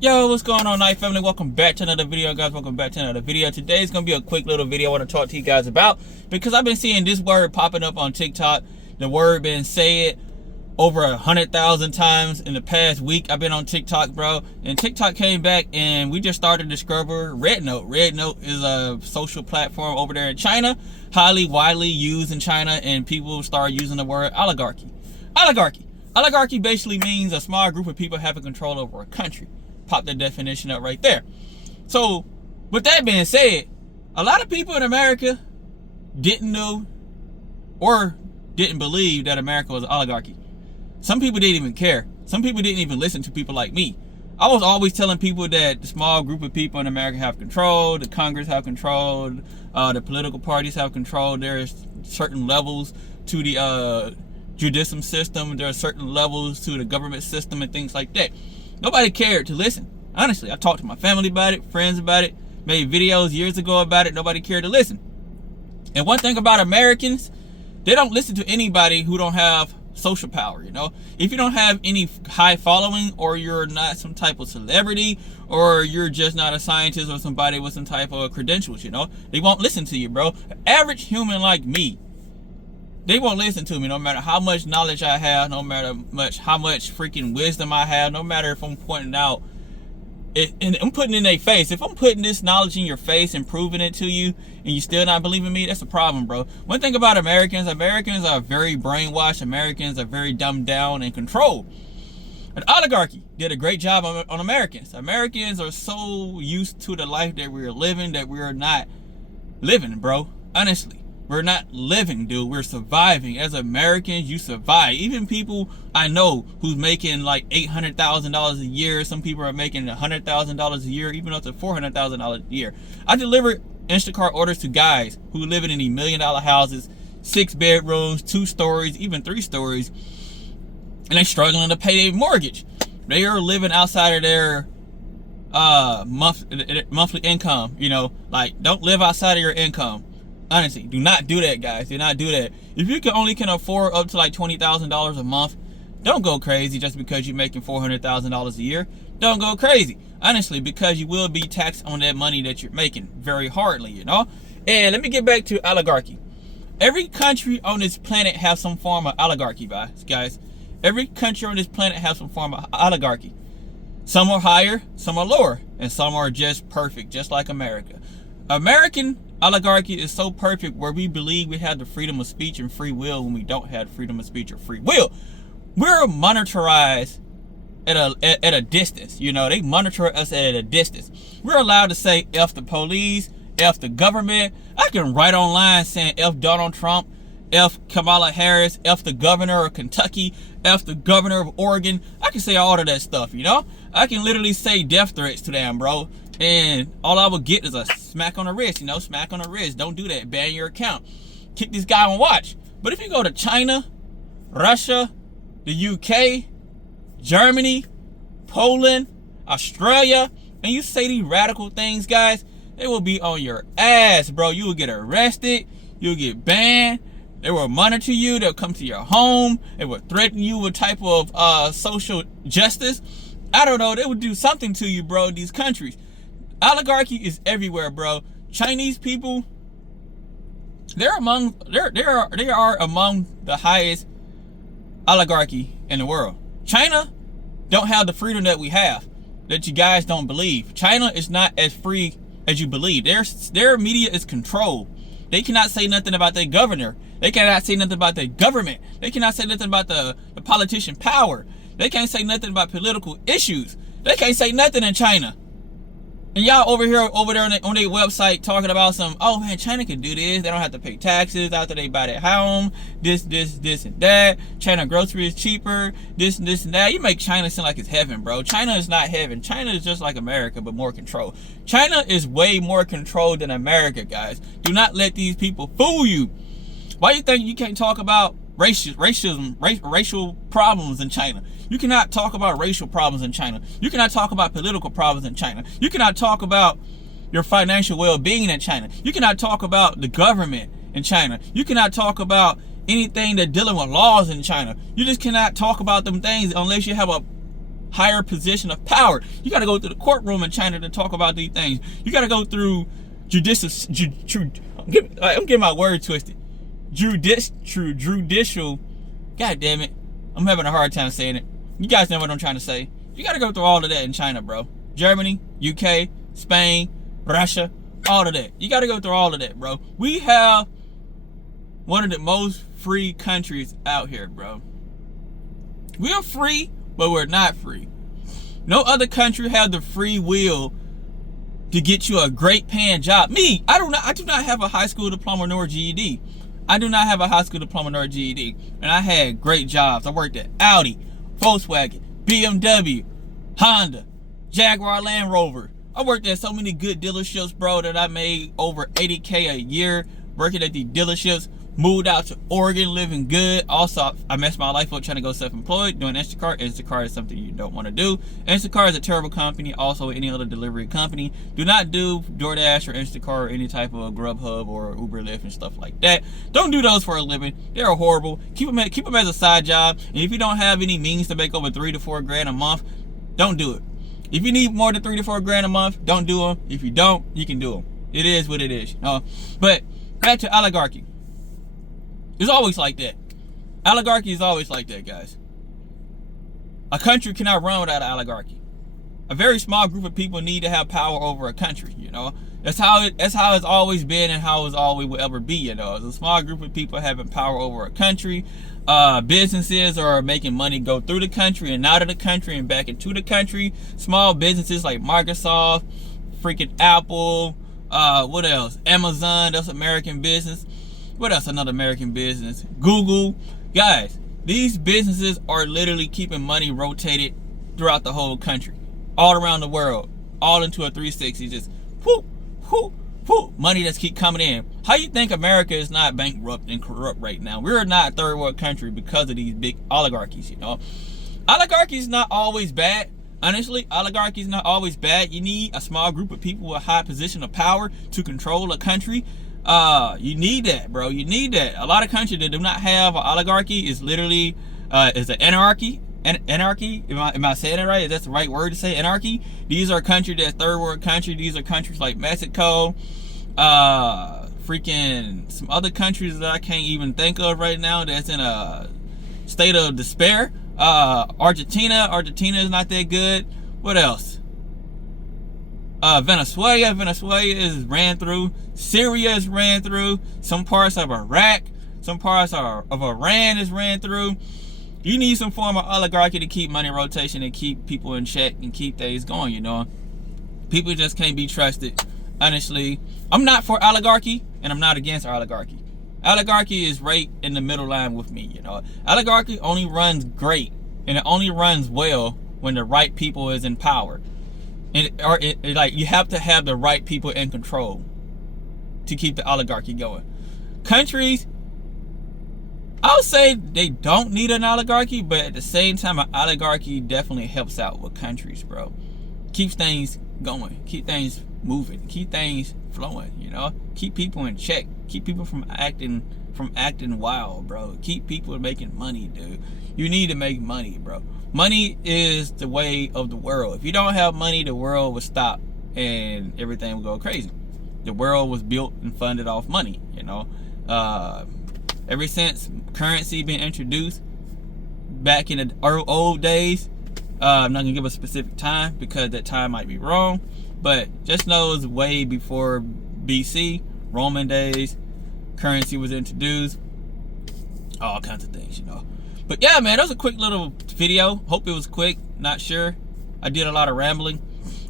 Yo, what's going on, Night Family? Welcome back to another video, guys. Welcome back to another video. Today's gonna be a quick little video I want to talk to you guys about because I've been seeing this word popping up on TikTok. The word been said over 100,000 times in the past week. I've been on TikTok, bro, and TikTok came back and we just started to discover RedNote. RedNote is a social platform over there in China, highly widely used in China, and people start using the word oligarchy. Oligarchy basically means a small group of people having control over a country. Pop the definition up right there. So with that being said, a lot of people in America didn't know or didn't believe that America was an oligarchy. Some people didn't even care. Some people didn't even listen to people like me. I was always telling people that the small group of people in America have control, the Congress have control, the political parties have control. There's certain levels to the judicial system. There are certain levels to the government system and things like that. Nobody cared to listen. Honestly, I talked to my family about it, friends about it, made videos years ago about it. Nobody cared to listen. And one thing about Americans, they don't listen to anybody who don't have social power, you know? If you don't have any high following, or you're not some type of celebrity, or you're just not a scientist or somebody with some type of credentials, you know? They won't listen to you, bro. An average human like me, they won't listen to me no matter how much knowledge I have, no matter how much freaking wisdom I have, no matter if I'm pointing out it, and I'm putting it in their face. If I'm putting this knowledge in your face and proving it to you and you still not believing me, that's a problem, bro. One thing about Americans are very brainwashed. Americans are very dumbed down and controlled. An oligarchy did a great job on Americans. Americans are so used to the life that we're living that we're not living, bro. Honestly. We're not living, dude. We're surviving. As Americans, you survive. Even people I know who's making like $800,000 a year. Some people are making $100,000 a year, even up to $400,000 a year. I deliver Instacart orders to guys who live in these $1 million houses, 6 bedrooms, 2 stories, even 3 stories, and they're struggling to pay their mortgage. They are living outside of their monthly income. You know, like, don't live outside of your income. Honestly, do not do that, guys. Do not do that. If you can afford up to like $20,000 a month, don't go crazy just because you're making $400,000 a year. Don't go crazy. Honestly, because you will be taxed on that money that you're making very hardly, you know? And let me get back to oligarchy. Every country on this planet has some form of oligarchy, guys. Every country on this planet has some form of oligarchy. Some are higher, some are lower, and some are just perfect, just like America. American oligarchy is so perfect where we believe we have the freedom of speech and free will when we don't have freedom of speech or free will. We're monitorized at a distance. You know, they monitor us at a distance. We're allowed to say F the police, F the government. I can write online saying F Donald Trump, F Kamala Harris, F the governor of Kentucky, F the governor of Oregon. I can say all of that stuff, you know? I can literally say death threats to them, bro. And all I would get is a smack on the wrist, you know, smack on the wrist. Don't do that. Ban your account. Kick this guy on watch. But if you go to China, Russia, the UK, Germany, Poland, Australia, and you say these radical things, guys, they will be on your ass, bro. You will get arrested. You'll get banned. They will monitor you. They'll come to your home. They will threaten you with type of social justice. I don't know. They would do something to you, bro, these countries. Oligarchy is everywhere, bro. Chinese people, they are among the highest oligarchy in the world. China don't have the freedom that we have, that you guys don't believe. China is not as free as you believe. Their media is controlled. They cannot say nothing about their governor. They cannot say nothing about their government. They cannot say nothing about the politician power. They can't say nothing about political issues. They can't say nothing in China. And y'all over there on their website talking about some, oh man, China can do this. They don't have to pay taxes after they buy their home. This, and that. China grocery is cheaper. This, and that. You make China seem like it's heaven, bro. China is not heaven. China is just like America, but more control. China is way more controlled than America, guys. Do not let these people fool you. Why you think you can't talk about racial problems in China? You cannot talk about racial problems in China. You cannot talk about political problems in China. You cannot talk about your financial well-being in China. You cannot talk about the government in China. You cannot talk about anything that's dealing with laws in China. You just cannot talk about them things unless you have a higher position of power. You got to go through the courtroom in China to talk about these things. You got to go through I'm getting my word twisted. Judicial. God damn it. I'm having a hard time saying it. You guys know what I'm trying to say. You got to go through all of that in China, bro. Germany, UK, Spain, Russia, all of that. You got to go through all of that, bro. We have one of the most free countries out here, bro. We are free, but we're not free. No other country has the free will to get you a great paying job. Me, I do not have a high school diploma nor GED. I do not have a high school diploma nor GED. And I had great jobs. I worked at Audi, Volkswagen, BMW, Honda, Jaguar Land Rover. I worked at so many good dealerships, bro, that I made over $80K a year working at these dealerships. Moved out to Oregon, living good. Also, I messed my life up trying to go self-employed, doing Instacart. Instacart is something you don't want to do. Instacart is a terrible company. Also, any other delivery company. Do not do DoorDash or Instacart or any type of Grubhub or Uber Lyft and stuff like that. Don't do those for a living. They're horrible. Keep them as a side job. And if you don't have any means to make over $3 to $4 grand a month, don't do it. If you need more than $3 to $4 grand a month, don't do them. If you don't, you can do them. It is what it is. But back to oligarchy. It's always like that. Oligarchy is always like that, guys. A country cannot run without an oligarchy. A very small group of people need to have power over a country, That's how it's always been and how it's always will ever be, It's a small group of people having power over a country. Businesses are making money go through the country and out of the country and back into the country. Small businesses like Microsoft, freaking Apple, what else? Amazon, that's American business. What else? Another American business. Google. Guys, these businesses are literally keeping money rotated throughout the whole country. All around the world. All into a 360. Just whoop, whoop, whoop. Money that's keep coming in. How you think America is not bankrupt and corrupt right now? We're not a third world country because of these big oligarchies, Oligarchy is not always bad. Honestly, oligarchy is not always bad. You need a small group of people with a high position of power to control a country. You need that, bro. You need that. A lot of countries that do not have an oligarchy is literally is an anarchy. Anarchy. Am I saying it right? Is that the right word to say? Anarchy. These are countries that's third world country. These are countries like Mexico, freaking some other countries that I can't even think of right now. That's in a state of despair. Argentina is not that good. What else? Venezuela is ran through. Syria is ran through. Some parts of Iraq, some parts of Iran is ran through. You need some form of oligarchy to keep money rotation and keep people in check and keep things going, People just can't be trusted. Honestly, I'm not for oligarchy and I'm not against oligarchy. Oligarchy is right in the middle line with me, Oligarchy only runs great and it only runs well when the right people is in power. Like you have to have the right people in control to keep the oligarchy going. Countries, I'll say they don't need an oligarchy, but at the same time, an oligarchy definitely helps out with countries, bro. Keeps things going, keep things moving, keep things flowing, Keep people in check, keep people from acting wild, bro. Keep people making money, dude. You need to make money, bro. Money is the way of the world. If you don't have money, the world will stop and everything will go crazy. The world was built and funded off money, Ever since currency been introduced back in the old days, I'm not gonna give a specific time because that time might be wrong, but just know it's way before BC, Roman days, currency was introduced, all kinds of things, But yeah, man, that was a quick little video. Hope it was quick. Not sure. I did a lot of rambling.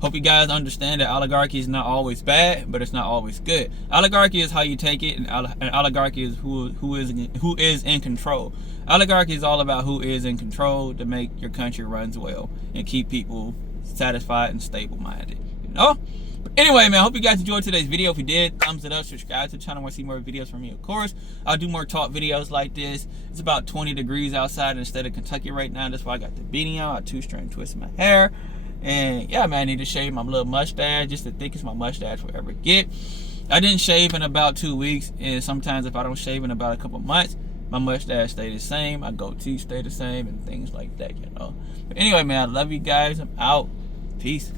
Hope you guys understand that oligarchy is not always bad, but it's not always good. Oligarchy is how you take it, and oligarchy is who is in control. Oligarchy is all about who is in control to make your country runs well and keep people satisfied and stable-minded. But anyway, man, I hope you guys enjoyed today's video. If you did, thumbs it up, subscribe to the channel. Want to see more videos from me, of course. I'll do more talk videos like this. It's about 20 degrees outside in the state of Kentucky right now. That's why I got the beanie on. I 2-strand twist my hair. And yeah, man, I need to shave my little mustache, just the thickest my mustache will ever get. I didn't shave in about 2 weeks, and sometimes if I don't shave in about a couple months, My mustache stay the same. My goatee stay the same, and things like that, you know. But anyway, man, I love you guys. I'm out. Peace.